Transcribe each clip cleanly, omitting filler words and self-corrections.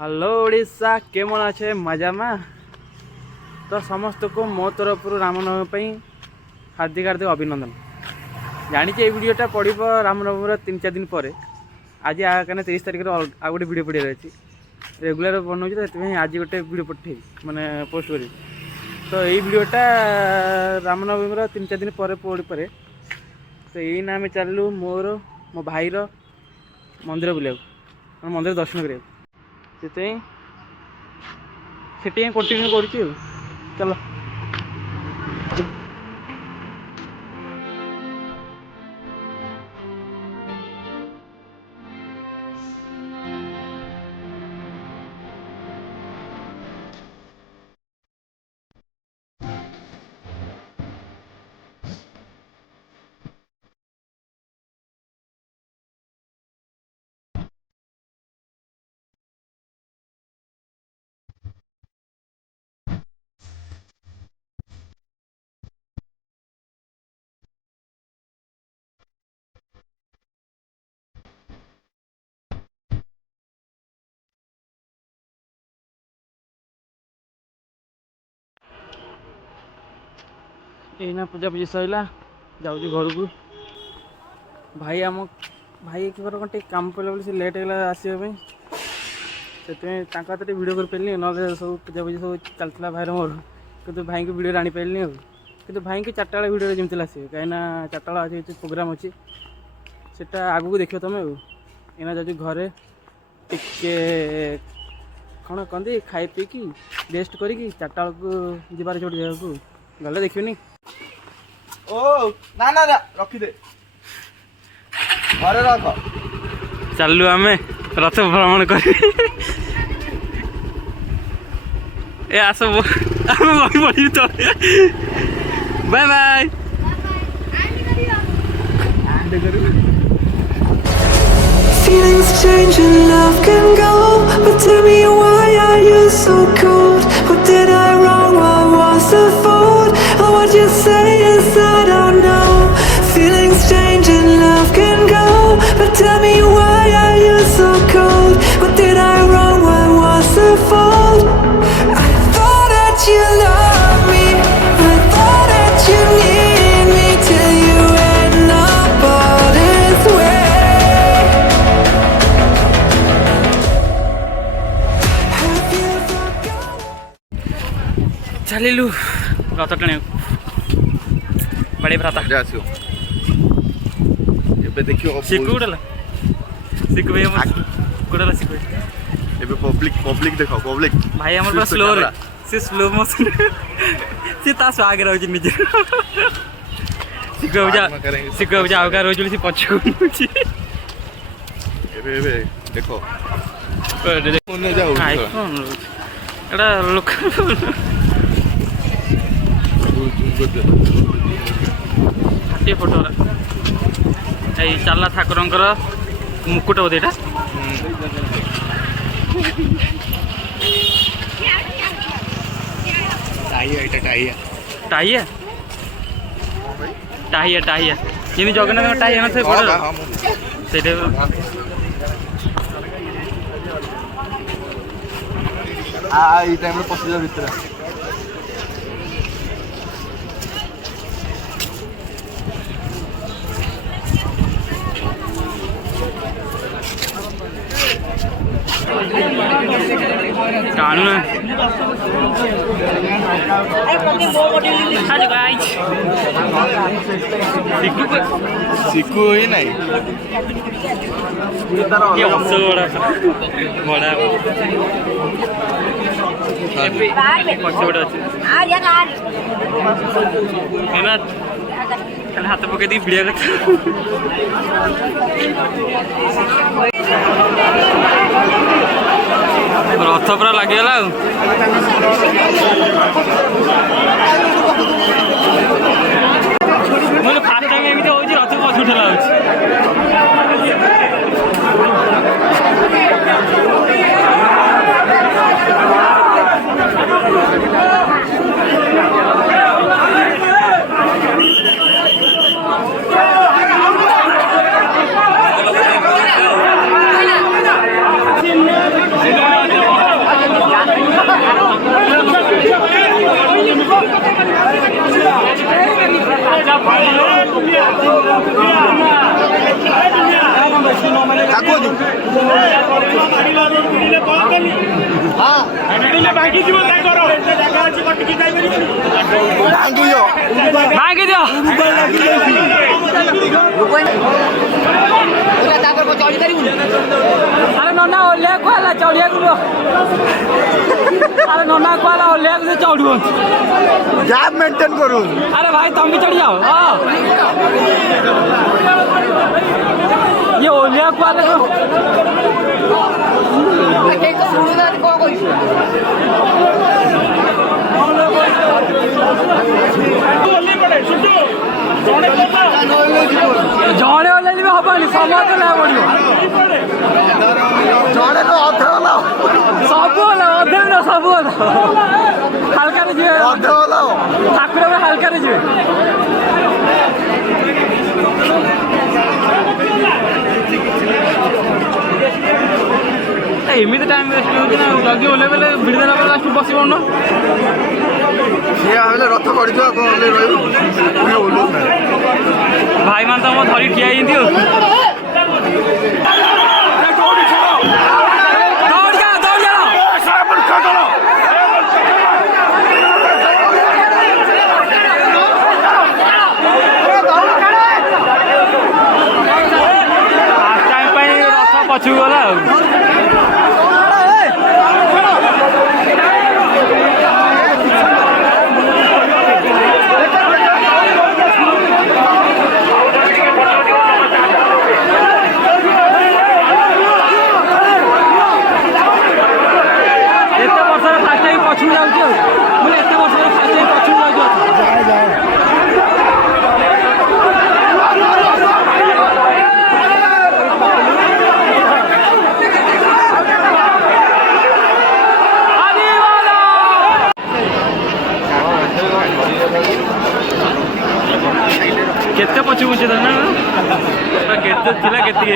Hello Odisha केमन अच्छे मजा में तो समस्त को मो तरफ रामनवमी हार्दिक हार्दिक अभिनंदन। जानी ये वीडियोटा पड़ो रामनवमी 3-4 दिन पर आज कहीं 30 तारिख आ गए वीडियो पड़े अच्छी रेगुलर बनाऊँ तो आज गोटे वीडियो पठे माने पोस्ट कर तो यही वीडियोटा रामनवमी 3-4 दिन पर पड़े तो यही आम चलू मोर मो भाईर मंदिर बुलाक मंदिर दर्शन करा से कंटिन्यू कर चलो। यही पूजा पूजी सरला जाऊँ घर को भाई आम भाई कौन कम पड़ा बोली लेट है आसवाई से हाथ वीडियो कर पारे ना सब पूजा पूजी सब चलता भाई मोर कि भाई को वीडियो आनी पारे कि भाई की 4टा बेले वीडियो जमी आसवे कहीं 4टा बेला आज प्रोग्राम अच्छी से आग को देख तुम एना जाऊँ घरे टिके कौन कहते खाई पीकी रेस्ट करी 4टा बेलू जबार छोड़ जगह को गले देखनी ओ ना ना ना रखी दे घरे रख चलू आम रथ भ्रमण कर ए आस बही पड़ी तो bye bye. Feelings change and love can go, but tell me why are you so cold? What did I wrong? What was the fault? Or what you say is I don't know. Feelings change and love can go, but tell me why are you so cold? What did I wrong? What was the fault? I thought that you loved me, I thought that you need me till you end up all this way. चलू रथ टाणी बड़े भ्राता आसो एबे देखियो शिकुडला शिकु भाई कुडला शिकु एबे public देखो public भाई हमर पूरा स्लो रे से स्लो मोशन से ता आगे रहउछि निजे शिकु जा आगे रहउछि से पछकु एबे देखो फोन जाऊ आईफोन एटा लोक हाथी फोटो ये चलला ठाकुर मुकुट बोधे यहाँ टाहिया टाहिया टाहिया जमी जगन्नाथ टाहिया से टाइम पशिजा भितर टाणु हेलो गाइस सिकु ही नहीं ये बड़ा बड़ा पछोड़ अच्छे खाली हाथ पकड़ दी भिड़िया रथ पूरा लगिगला फास्ट टाइम एमती हो रथ पछ उठेला अरे नना ओल्हे कहला चढ़िया अरे नना कहला ओल्हे से चढ़ू गैप मेंटेन करू अरे भाई तुम भी चढ़ जाओ ये ओल्हे कहला जड़े ओल्हे हबानी समझ ना पड़ो जड़े तो अधे होला सब अधे ना सब हालका जी अधे होला ठाकुर हालका जी एमती टाइम वेस्ट हो जल्दी ओल्हे बेले भिड़ देला लास्ट बस पड़न सी रथ गड़ी भाई मान तो धरी ठिया पछू गला पछू जाऊँ मुझे एत वर्ष फास्ट पछू केते पछू बुझे ना केते थिला केती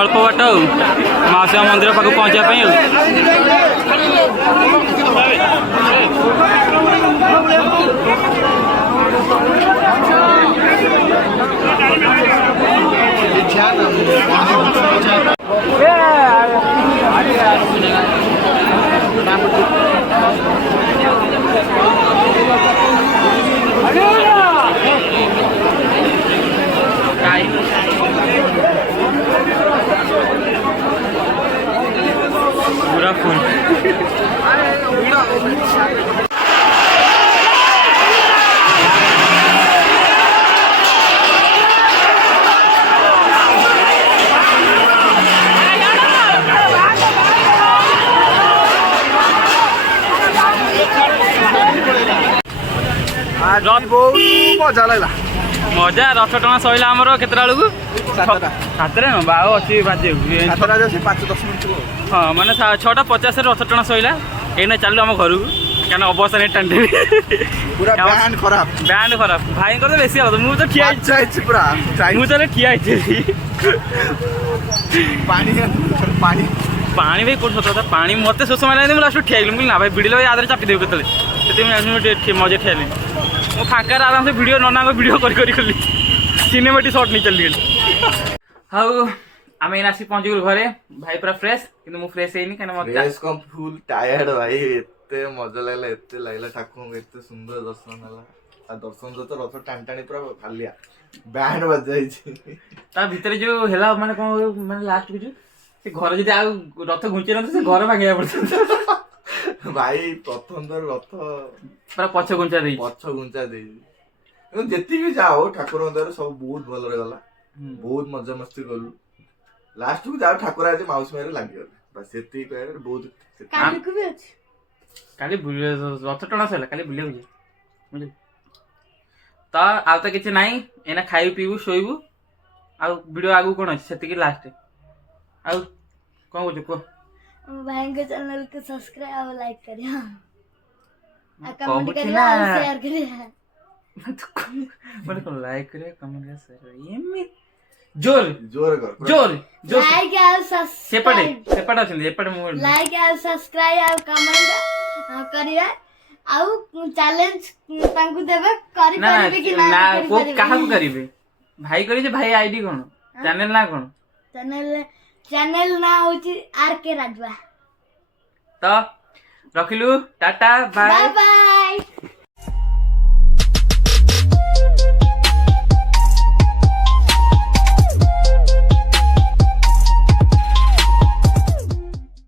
अल्प बाट माउसिया मंदिर पाक पहुँचापी पूरा फुल मजा लगला मजा रथ टଣା सैला आमर केतटा बेलू सातटा न बाव अच्छी बाजे 5-10 मिनट हाँ माने 6:50 रथ टଣା सैला एने चलू आम घर को क्या अवस्था नहीं टाणी पूरा बैंड खराब भाई को बेसी हल मुझे तो ठिया पूरा मुझे ठिया पानी पानी भाई कौन सत पानी मत शोष मारे लास्ट ठिया ना भाई भिड़ आदि चापी देव के मजा ठिया मो फाँकार आराम से वीडियो नना को वीडियो करी सिनेमेटिक शॉट नहीं चली गली हाँ आम आसी पहुँच गलु घरे भाई पूरा फ्रेश କିନ୍ତୁ ମୁଁ ଫ୍ରେଶ ହେଇନି କାରଣ ମୋ ଫ୍ରେଶ କମ ଫୁଲ ଟାୟାର୍ଡ ଭାଇ ଏତେ ମଜା ଲାଗିଲା ଏତେ ଲାଗିଲା ଠାକୁରଙ୍କୁ ଏତେ ସୁନ୍ଦର ଦର୍ଶନ ହେଲା ଆଉ ଦର୍ଶନ ସହିତ ରଥ ଟାଣି ଟାଣି ପୁରା ଖାଲିଆ ବ୍ୟାଣ୍ଡ ବାଜାଇଛି ତା ଭିତରେ ଯୋଉ ହେଲା ମାନେ କଣ ମାନେ ଲାଷ୍ଟ କୁ ଯୋଉ ସେ ଘର ଯଦି ଆଉ ରଥ ଘୁଞ୍ଚେଇ ନଥାନ୍ତେ ସେ ଘର ଭାଙ୍ଗିବା ପଡିଥାନ୍ତା ଭାଇ ପ୍ରଥମ ଥର ରଥ ପୁରା ପଛ ଘୁଞ୍ଚା ଦେଇଛି। ପଛ ଘୁଞ୍ଚା ଦେଇଛି କିନ୍ତୁ ଯେତିକି ଯାଉ ଠାକୁରଙ୍କ ଦ୍ୱାରା ସବୁ ବହୁତ ଭଲରେ ଗଲା ବହୁତ ମଜାମସ୍ତି କଲୁ ଲାଷ୍ଟକୁ ଯାଉ ଠାକୁର ଆଜି ମାଉସୀ ମାରେ ଲାଗିଗଲେ ବାସ୍ ସେତିକି କହିବାରେ ବହୁତ କାଲିକୁ ବି ଅଛି। କାଲି ରଥ ଟଣା ସରିଲା କାଲି ବୁଲିବାକୁ ଯିବା ବୁଝିଲୁ ତ ଆଉ ତ କିଛି ନାହିଁ ଏଇନା ଖାଇବୁ ପିଇବୁ ଶୋଇବୁ ଆଉ ଭିଡ଼ିଓ ଆଗକୁ କ'ଣ ଅଛି ସେତିକି ଲାଷ୍ଟ ଆଉ କ'ଣ କହୁଛୁ କୁହ ଆମ ଭାଇଙ୍କ ଚ୍ୟାନେଲକୁ ସବସ୍କ୍ରାଇବ ଆଉ ଲାଇକ୍ କରିବ ଆଉ କମେଣ୍ଟ କହୁଛି କରିବ ନା। ଆଉ ସେୟାର କରିବ ମାନେ କ'ଣ ଲାଇକ୍ କରିବା କମେଣ୍ଟ କରିବା ସେୟାର କରିବା ଏମିତି ଜୋର ଜୋର କର ଜୋର ଜୋର ଲାଇକ୍ ଆଉ ସେପଟେ ସବସ୍କ୍ରାଇବ ସେପଟେ ଅଛନ୍ତି ଏପଟେ ମୁଁ ଲାଇକ୍ ଆଉ ସବସ୍କ୍ରାଇବ ଆଉ କମେଣ୍ଟ କରିବା ଆଉ ଚ୍ୟାଲେଞ୍ଜ ତାଙ୍କୁ ଦେବେ ନା କରିପାରିବେ କି ନା ନା କାହାକୁ କରିବେ ଭାଇ କରିବେ ଭାଇ ଆଇଡି କ'ଣ ଚ୍ୟାନେଲ ନା କ'ଣ ଚ୍ୟାନେଲ ନାଁ ହଉଛି RK ରାଜୁଆ। ତ ରଖିଲୁ ଟାଟା ବାଏ ବାଏ ବାଏ।